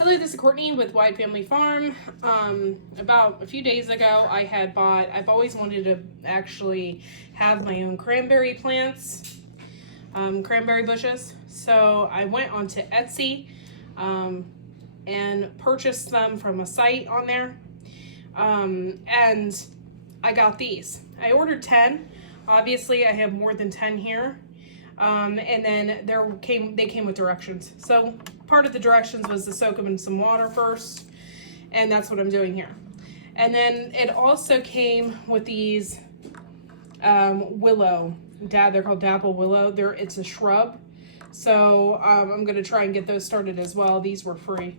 Hello, this is Courtney with Wide Family Farm. About a few days ago, I've always wanted to actually have my own cranberry plants, cranberry bushes. So I went onto Etsy and purchased them from a site on there. And I got these. I ordered 10. Obviously, I have more than 10 here. And then they came with directions. So part of the directions was to soak them in some water first, and that's what I'm doing here. And then it also came with these willow. They're called dapple willow. It's a shrub. So I'm gonna try and get those started as well. These were free.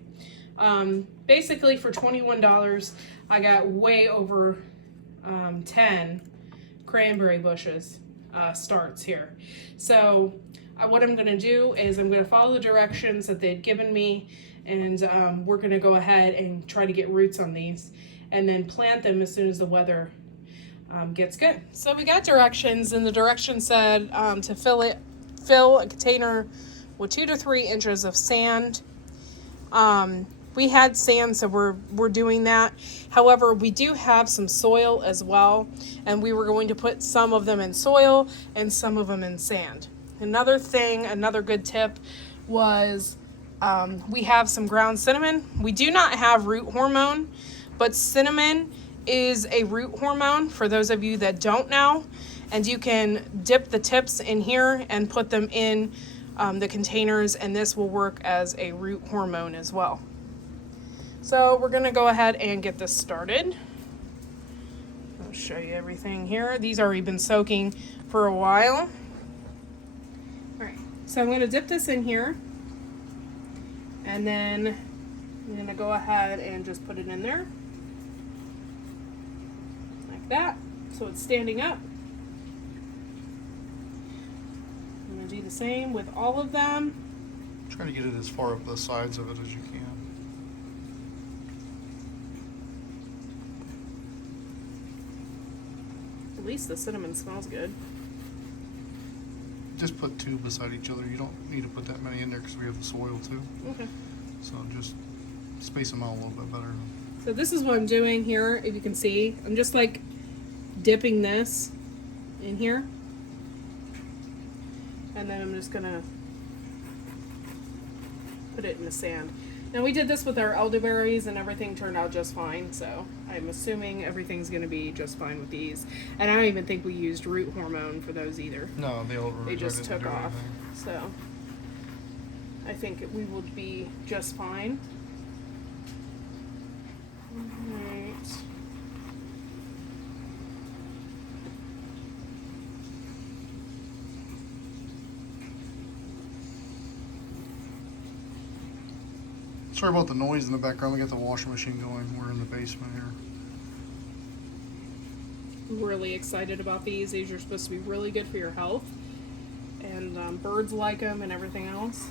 Basically for $21, I got way over 10 cranberry bushes starts here. So what I'm going to do is I'm going to follow the directions that they'd given me, and we're going to go ahead and try to get roots on these and then plant them as soon as the weather gets good. So we got directions, and the directions said to fill a container with 2 to 3 inches of sand. We had sand, so we're doing that. However, we do have some soil as well, and we were going to put some of them in soil and some of them in sand. Another good tip was we have some ground cinnamon. We do not have root hormone, but cinnamon is a root hormone for those of you that don't know, and you can dip the tips in here and put them in the containers, and this will work as a root hormone as well. So we're going to go ahead and get this started. I'll show you everything here. These already been soaking for a while. All right, so I'm going to dip this in here, and then I'm going to go ahead and just put it in there like that, so it's standing up. I'm going to do the same with all of them. Try to get it as far up the sides of it as you can. At least the cinnamon smells good. Just put 2 beside each other. You don't need to put that many in there because we have the soil too. Okay. So just space them out a little bit better. So this is what I'm doing here. If you can see, I'm just like dipping this in here. And then I'm just gonna put it in the sand. Now we did this with our elderberries and everything turned out just fine. So I'm assuming everything's gonna be just fine with these. And I don't even think we used root hormone for those either. No, they just took off. So I think we would be just fine. Alright. Sorry about the noise in the background. We got the washing machine going. We're in the basement here. Really excited about these. These are supposed to be really good for your health. And birds like them and everything else.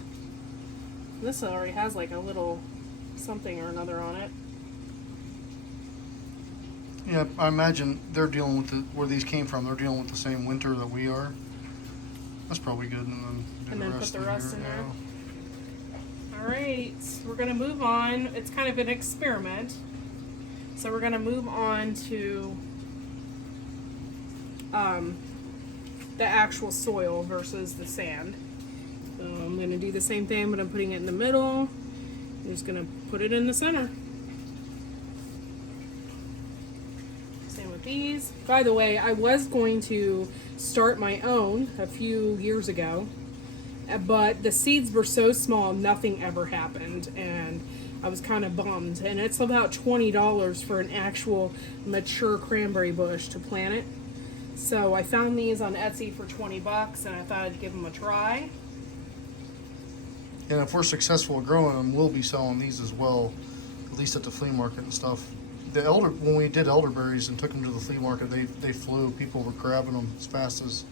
This already has like a little something or another on it. Yeah, I imagine they're dealing with where these came from. They're dealing with the same winter that we are. That's probably good. And then Put the rest in there. Yeah. Alright, we're going to move on. It's kind of an experiment. So we're going to move on to the actual soil versus the sand. So I'm going to do the same thing, but I'm putting it in the middle. I'm just going to put it in the center. Same with these. By the way, I was going to start my own a few years ago, but the seeds were so small, nothing ever happened, and I was kind of bummed. And it's about $20 for an actual mature cranberry bush to plant it. So I found these on Etsy for $20, and I thought I'd give them a try. And if we're successful at growing them, we'll be selling these as well, at least at the flea market and stuff. When we did elderberries and took them to the flea market, they flew. People were grabbing them as fast as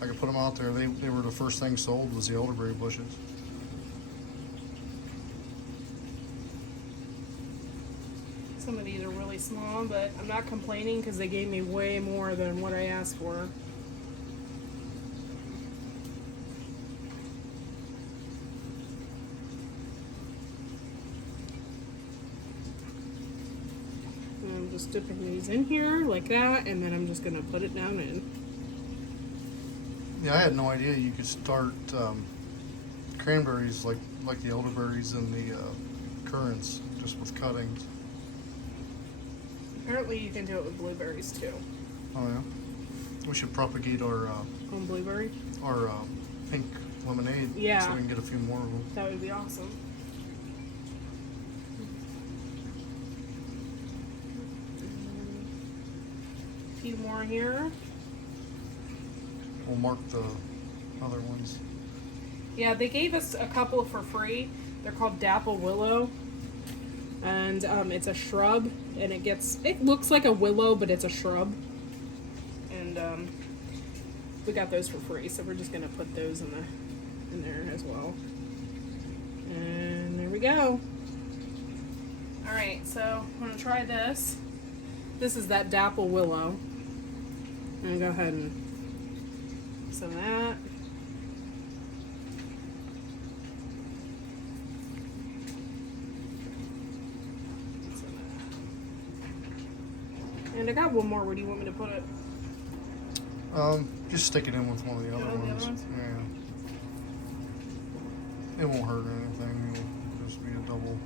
I could put them out there. They were the first thing sold was the elderberry bushes. Some of these are really small, but I'm not complaining because they gave me way more than what I asked for. just dipping these in here like that, and then I'm just gonna put it down in. Yeah, I had no idea you could start cranberries like the elderberries and the currants just with cuttings. Apparently you can do it with blueberries too. Oh yeah. We should propagate our On blueberry? pink lemonade. Yeah. So we can get a few more of them. That would be awesome. A few more here. We'll mark the other ones. Yeah, they gave us a couple for free. They're called dapple willow. And it's a shrub, and it looks like a willow, but it's a shrub. And we got those for free, so we're just gonna put those in there as well. And there we go. All right, so I'm gonna try this. This is that dapple willow. And go ahead and some of that. And I got one more. Where do you want me to put it? Just stick it in with one of the other ones. Yeah. It won't hurt or anything. It'll just be a double.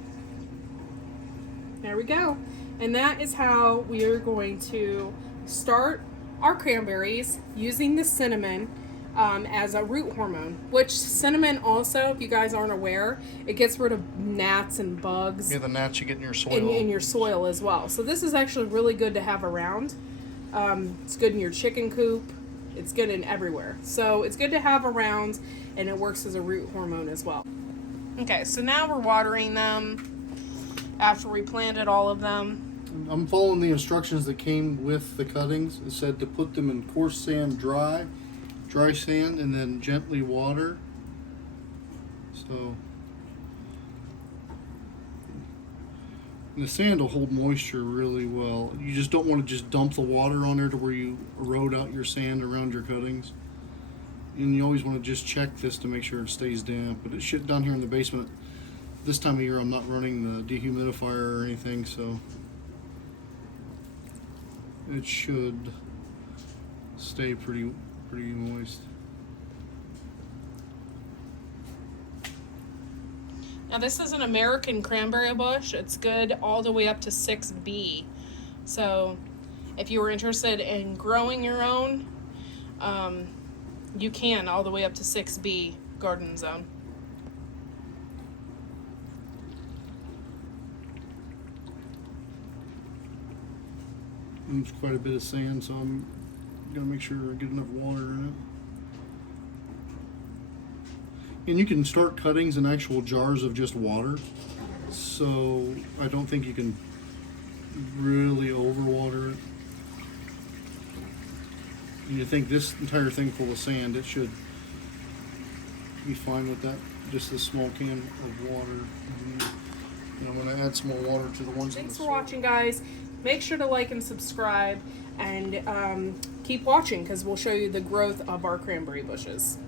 There we go. And that is how we are going to start our cranberries using the cinnamon as a root hormone. Which cinnamon also, if you guys aren't aware, it gets rid of gnats and bugs. Yeah, the gnats you get in your soil. In your soil as well. So this is actually really good to have around. It's good in your chicken coop. It's good in everywhere. So it's good to have around, and it works as a root hormone as well. Okay, so now we're watering them after we planted all of them. I'm following the instructions that came with the cuttings. It said to put them in coarse sand, dry sand, and then gently water. So and the sand will hold moisture really well. You just don't want to just dump the water on there to where you erode out your sand around your cuttings. And you always want to just check this to make sure it stays damp. But it should, down here in the basement, this time of year I'm not running the dehumidifier or anything, so it should stay pretty moist. Now this is an American cranberry bush. It's good all the way up to 6B. So if you were interested in growing your own, you can all the way up to 6B garden zone. There's quite a bit of sand, so I'm gonna make sure I get enough water in it. And you can start cuttings in actual jars of just water, so I don't think you can really overwater it. And you think this entire thing full of sand, it should be fine with that. Just a small can of water. And I'm gonna add some more water to the ones. Thanks for watching, guys. Make sure to like and subscribe, and keep watching because we'll show you the growth of our cranberry bushes.